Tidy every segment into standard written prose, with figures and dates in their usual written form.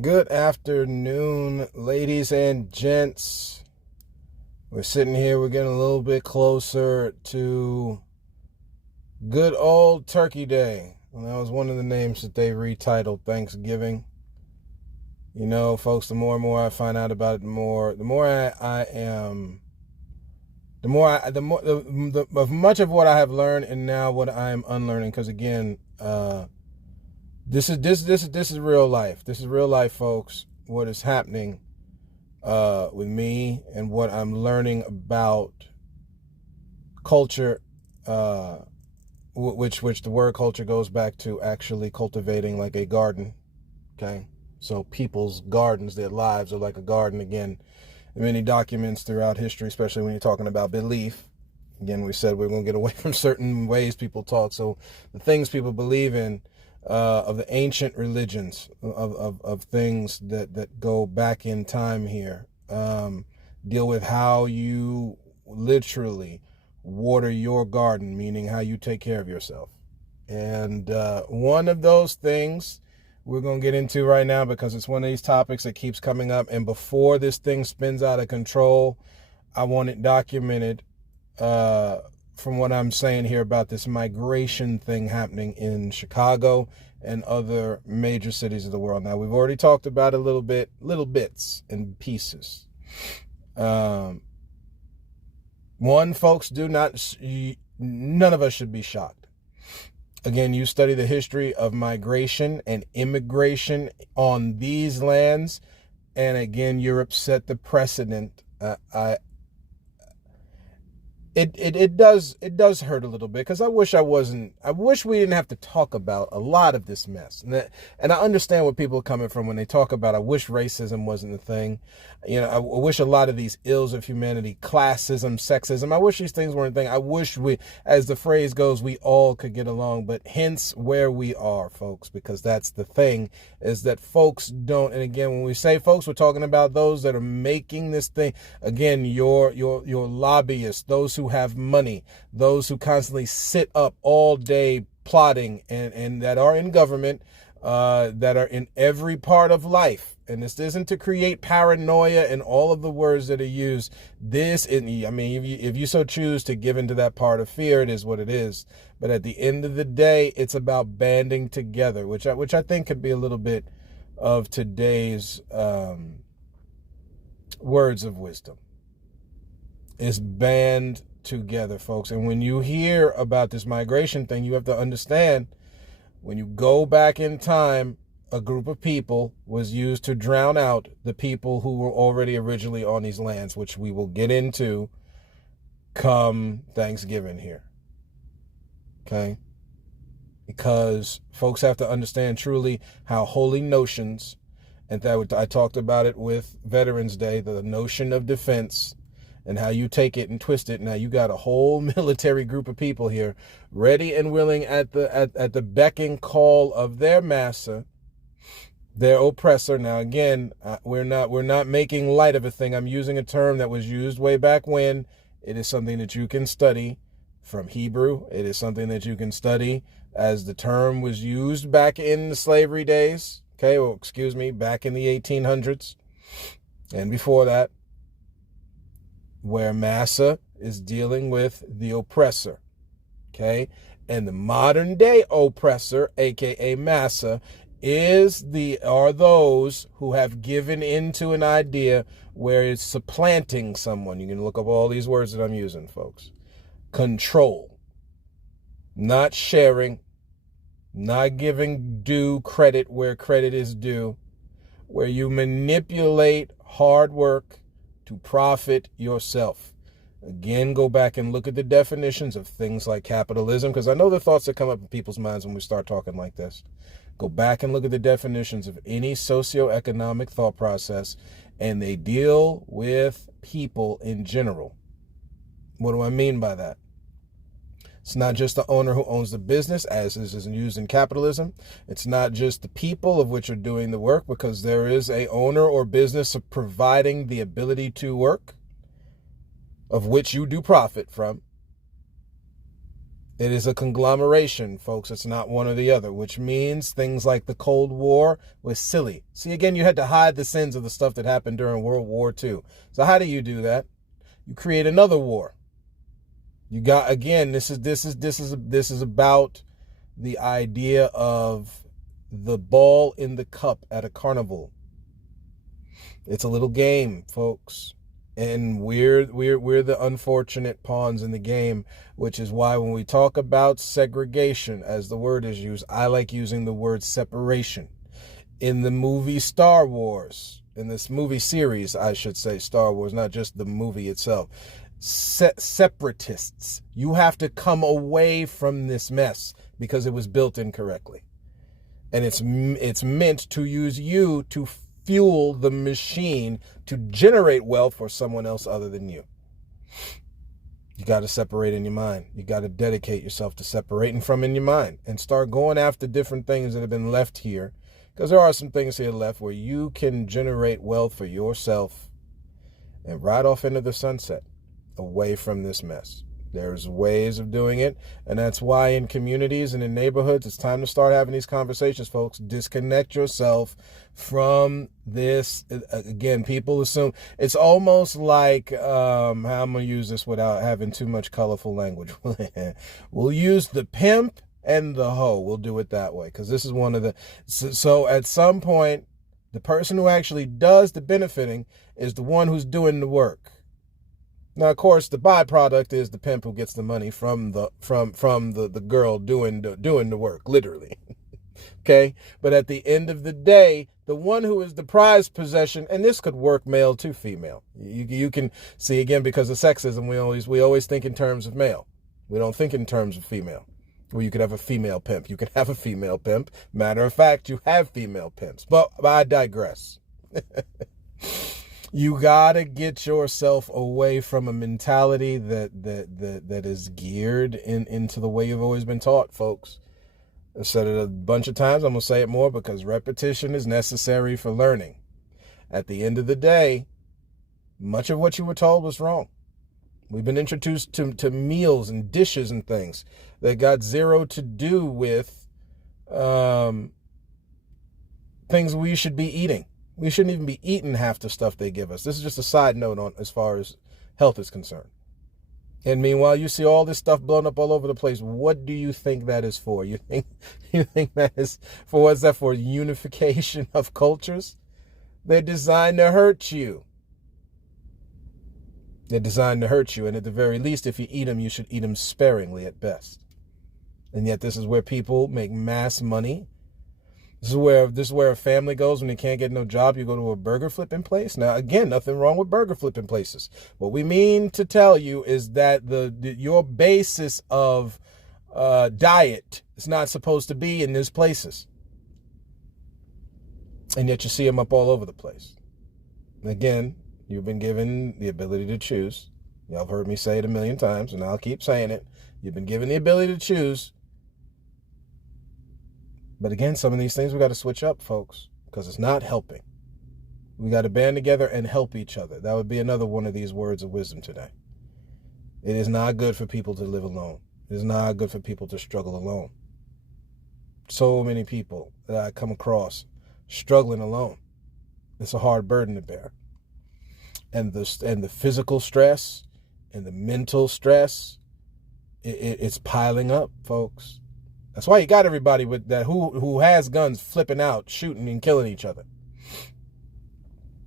Good afternoon, ladies and gents. We're sitting here, we're getting a little bit closer to good old Turkey Day. And that was one of the names that they retitled Thanksgiving. You know, folks, the more and more I find out about it, the more I am, of much of what I have learned and now what I am unlearning. Because again, this is real life. This is real life, folks. What is happening with me and what I'm learning about culture, which the word culture goes back to actually cultivating like a garden. Okay, so people's gardens, their lives are like a garden. Again, many documents throughout history, especially when you're talking about belief. Again, we said we're going to get away from certain ways people talk. So the things people believe in, of the ancient religions, of things that go back in time here, deal with how you literally water your garden, meaning how you take care of yourself. And one of those things we're going to get into right now, because it's one of these topics that keeps coming up. And before this thing spins out of control, I want it documented, from what I'm saying here about this migration thing happening in Chicago and other major cities of the world. Now, we've already talked about it a little bits and pieces. One, folks, none of us should be shocked. Again, you study the history of migration and immigration on these lands, and again, Europe set the precedent. It does hurt a little bit, because I wish we didn't have to talk about a lot of this mess. And I understand where people are coming from when they talk about, I wish racism wasn't a thing. You know, I wish a lot of these ills of humanity, classism, sexism, I wish these things weren't a thing. I wish we, as the phrase goes, we all could get along, but hence where we are, folks, because that's the thing, is that folks don't. And again, when we say folks, we're talking about those that are making this thing. Again, your lobbyists, those who have money, those who constantly sit up all day plotting, and that are in government, that are in every part of life. And this isn't to create paranoia and all of the words that are used. This is, I mean, if you so choose to give into that part of fear, it is what it is. But at the end of the day, it's about banding together, which I think could be a little bit of today's words of wisdom. Is band together, folks. And when you hear about this migration thing, you have to understand, when you go back in time, a group of people was used to drown out the people who were already originally on these lands, which we will get into come Thanksgiving here. Okay? Because folks have to understand truly how holy notions, and that I talked about it with Veterans Day, the notion of defense, and how you take it and twist it. Now you got a whole military group of people here, ready and willing at the beck and call of their master, their oppressor. Now again, we're not making light of a thing. I'm using a term that was used way back when. It is something that you can study from Hebrew. It is something that you can study as the term was used back in the slavery days. Okay, well, excuse me, back in the 1800s and before that, where massa is dealing with the oppressor, okay? And the modern day oppressor, aka massa, are those who have given into an idea where it's supplanting someone. You can look up all these words that I'm using, folks. Control, not sharing, not giving due credit where credit is due, where you manipulate hard work to profit yourself. Again, go back and look at the definitions of things like capitalism, because I know the thoughts that come up in people's minds when we start talking like this. Go back and look at the definitions of any socioeconomic thought process, and they deal with people in general. What do I mean by that? It's not just the owner who owns the business, as is used in capitalism. It's not just the people of which are doing the work, because there is a owner or business of providing the ability to work, of which you do profit from. It is a conglomeration, folks. It's not one or the other, which means things like the Cold War was silly. See, again, you had to hide the sins of the stuff that happened during World War II. So how do you do that? You create another war. You got, again, this is about the idea of the ball in the cup at a carnival. It's a little game, folks. And we're the unfortunate pawns in the game, which is why when we talk about segregation, as the word is used, I like using the word separation. In the movie Star Wars, in this movie series, I should say Star Wars, not just the movie itself, separatists, you have to come away from this mess because it was built incorrectly. And it's meant to use you to fuel the machine to generate wealth for someone else other than you. You got to separate in your mind. You got to dedicate yourself to separating from in your mind and start going after different things that have been left here, because there are some things here left where you can generate wealth for yourself and ride off into the sunset away from this mess. There's ways of doing it, and that's why in communities and in neighborhoods, it's time to start having these conversations, folks. Disconnect yourself from this. Again, people assume it's almost like, how I'm going to use this without having too much colorful language. We'll use the pimp and the hoe. We'll do it that way, because this is one of the, so at some point, the person who actually does the benefiting is the one who's doing the work. Now, of course, the byproduct is the pimp who gets the money from the girl doing the work, literally. Okay? But at the end of the day, the one who is the prized possession, and this could work male to female. You can see, again, because of sexism, we always think in terms of male. We don't think in terms of female. Well, you could have a female pimp. You can have a female pimp. Matter of fact, you have female pimps. But I digress. You gotta get yourself away from a mentality that is geared into the way you've always been taught, folks. I've said it a bunch of times. I'm gonna say it more because repetition is necessary for learning. At the end of the day, much of what you were told was wrong. We've been introduced to meals and dishes and things that got zero to do with things we should be eating. We shouldn't even be eating half the stuff they give us. This is just a side note on as far as health is concerned. And meanwhile, you see all this stuff blown up all over the place. What do you think that is for? You think that is for, what's that for? Unification of cultures? They're designed to hurt you. They're designed to hurt you. And at the very least, if you eat them, you should eat them sparingly at best. And yet this is where people make mass money. This is where a family goes when they can't get no job. You go to a burger flipping place. Now, again, nothing wrong with burger flipping places. What we mean to tell you is that your basis of diet is not supposed to be in these places. And yet you see them up all over the place. Again, you've been given the ability to choose. Y'all have heard me say it a million times, and I'll keep saying it. You've been given the ability to choose. But again, some of these things we got to switch up, folks, because it's not helping. We got to band together and help each other. That would be another one of these words of wisdom today. It is not good for people to live alone. It is not good for people to struggle alone. So many people that I come across struggling alone. It's a hard burden to bear. And the physical stress and the mental stress, it's piling up, folks. That's why you got everybody with that who has guns flipping out, shooting and killing each other.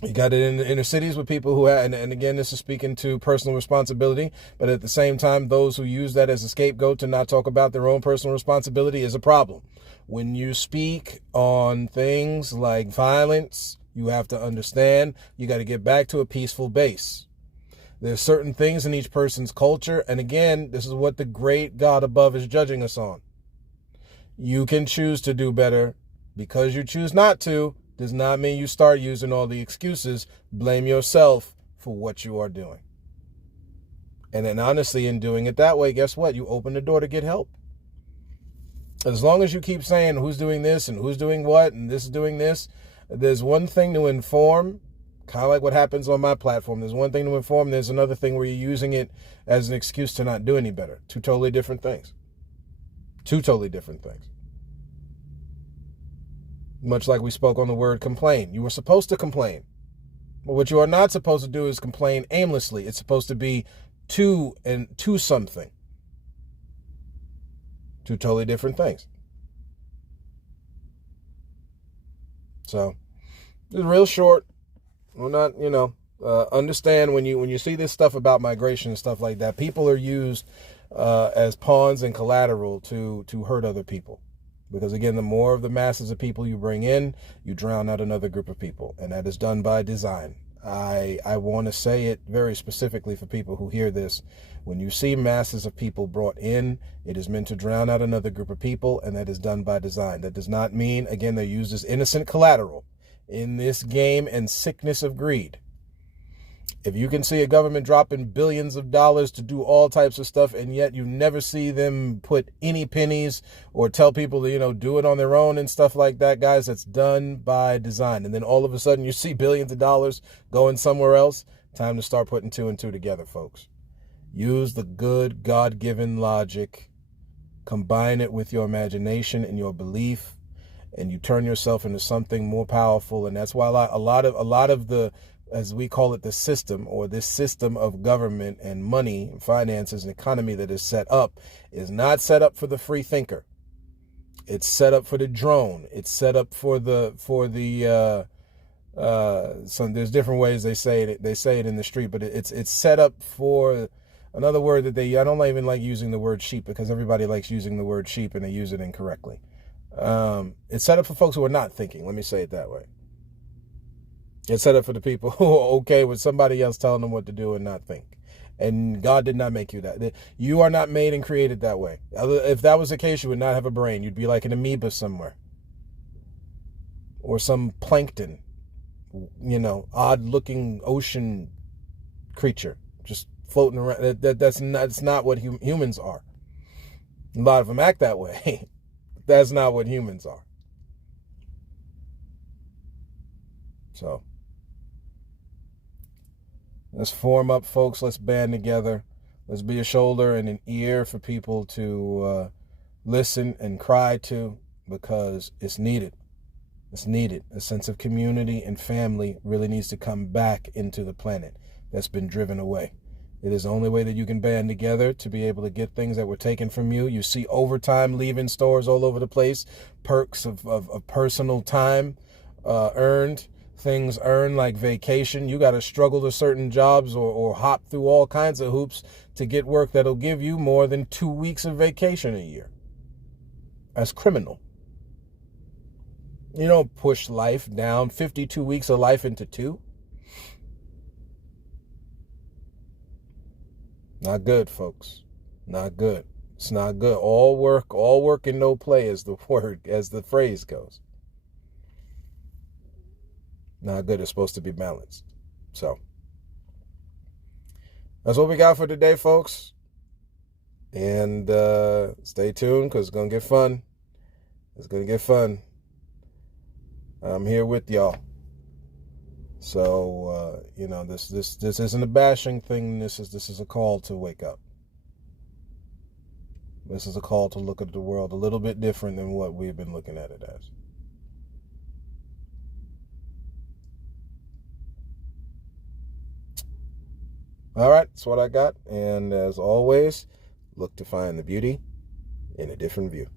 You got it in the inner cities with people who have, and again, this is speaking to personal responsibility, but at the same time, those who use that as a scapegoat to not talk about their own personal responsibility is a problem. When you speak on things like violence, you have to understand you got to get back to a peaceful base. There's certain things in each person's culture, and again, this is what the great God above is judging us on. You can choose to do better. Because you choose not to does not mean you start using all the excuses. Blame yourself for what you are doing. And then honestly, in doing it that way, guess what? You open the door to get help. As long as you keep saying who's doing this and who's doing what and this is doing this, there's one thing to inform, kind of like what happens on my platform. There's one thing to inform. There's another thing where you're using it as an excuse to not do any better. Two totally different things. Two totally different things. Much like we spoke on the word complain. You were supposed to complain. But what you are not supposed to do is complain aimlessly. It's supposed to be to something. Two totally different things. So, it's real short. We're not, understand when you see this stuff about migration and stuff like that, people are used as pawns and collateral to hurt other people. Because again, the more of the masses of people you bring in, you drown out another group of people. And that is done by design. I want to say it very specifically for people who hear this. When you see masses of people brought in, it is meant to drown out another group of people, and that is done by design. That does not mean, again, they're used as innocent collateral in this game and sickness of greed. If you can see a government dropping billions of dollars to do all types of stuff, and yet you never see them put any pennies or tell people to, do it on their own and stuff like that, guys, that's done by design. And then all of a sudden you see billions of dollars going somewhere else. Time to start putting two and two together, folks. Use the good God-given logic, combine it with your imagination and your belief, and you turn yourself into something more powerful. And that's why a lot of the, as we call it, the system, or this system of government and money, and finances and economy that is set up, is not set up for the free thinker. It's set up for the drone. It's set up for the there's different ways they say it. They say it in the street, but it's set up for another word that I don't even like using the word sheep, because everybody likes using the word sheep and they use it incorrectly. It's set up for folks who are not thinking. Let me say it that way. It's set up for the people who are okay with somebody else telling them what to do and not think. And God did not make you that. You are not made and created that way. If that was the case, you would not have a brain. You'd be like an amoeba somewhere. Or some plankton, odd-looking ocean creature just floating around. That's not what humans are. A lot of them act that way. That's not what humans are. So, let's form up, folks. Let's band together. Let's be a shoulder and an ear for people to listen and cry to, because it's needed. It's needed. A sense of community and family really needs to come back into the planet that's been driven away. It is the only way that you can band together to be able to get things that were taken from you. You see overtime leaving stores all over the place, perks of personal time earned, things earned like vacation. You got to struggle to certain jobs or hop through all kinds of hoops to get work that'll give you more than 2 weeks of vacation a year. That's criminal. You don't push life down 52 weeks of life into 2. Not good, folks. Not good. It's not good. All work and no play, as the phrase goes. Not good. It's supposed to be balanced. So, that's what we got for today, folks. And stay tuned, because it's going to get fun. It's going to get fun. I'm here with y'all. So, this isn't a bashing thing. This is a call to wake up. This is a call to look at the world a little bit different than what we've been looking at it as. All right, that's what I got. And as always, look to find the beauty in a different view.